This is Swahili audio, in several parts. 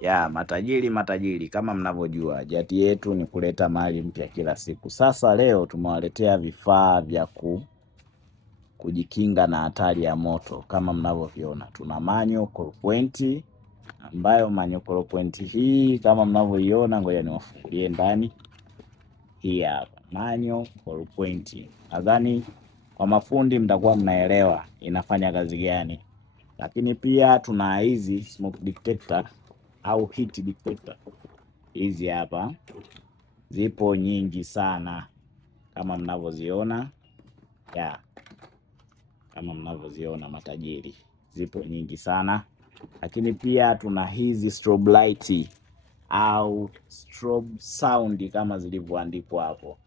Ya matajiri, kama mnavyojua jati yetu ni kuleta mali mpya kila siku. Sasa leo tumewaletea vifaa vya kujikinga na hatari ya moto. Kama mnavyoviona, tuna manyo colopoint, ambayo manyo colopoint hii kama mnavyoiona, ngoja niwafungulie ndani. Hii hapa manyo colopoint, nadhani kwa mafundi mtakuwa mnaelewa inafanya kazi gani. Lakini pia tuna hizi smoke detector au heat detector. Hizi hapa zipo nyingi sana kama mnavyoziona, kama mnavyoziona matajiri, zipo nyingi sana. Lakini pia tuna hizi strobe light au strobe sound kama zilivyoandikwa hapo.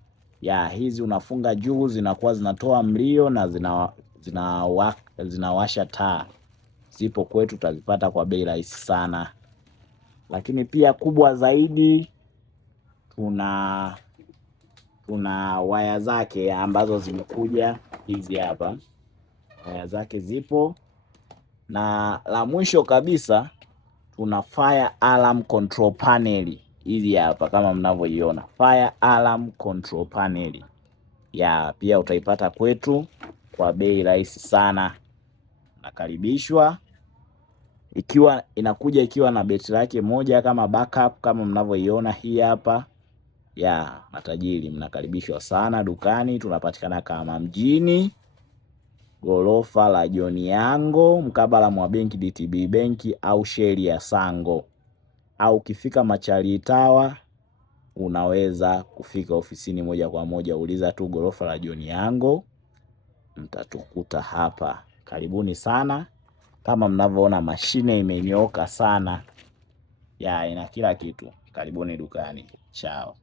Hizi unafunga juu, zinakuwa zinatoa mlio na zinawasha taa. Zipo kwetu, utazipata kwa bei rahisi sana. Lakini pia kubwa zaidi, tuna waya zake ambazo zimekuja hizi hapa. Waya zake zipo, na la mwisho kabisa tuna fire alarm control panel. Hizi hapa kama mnavyoiona, fire alarm control panel. Pia utaipata kwetu kwa bei rahisi sana. Nakaribishwa. Inakuja ikiwa na betri lake moja kama backup, kama mnavyoiona hii hapa. Matajiri mnakaribishwa sana dukani. Tunapatikana kama mjini, ghorofa la John Yango, mkabala mwa benki DTB benki au sheri ya Sango. Au ukifika Machali Tower, unaweza kufika ofisini moja kwa moja, uliza tu ghorofa la John Yango, mtatukuta hapa. Karibuni sana. Kama mnavyoona mashine imenyoka sana, ina kila kitu. Karibuni dukani. Chao.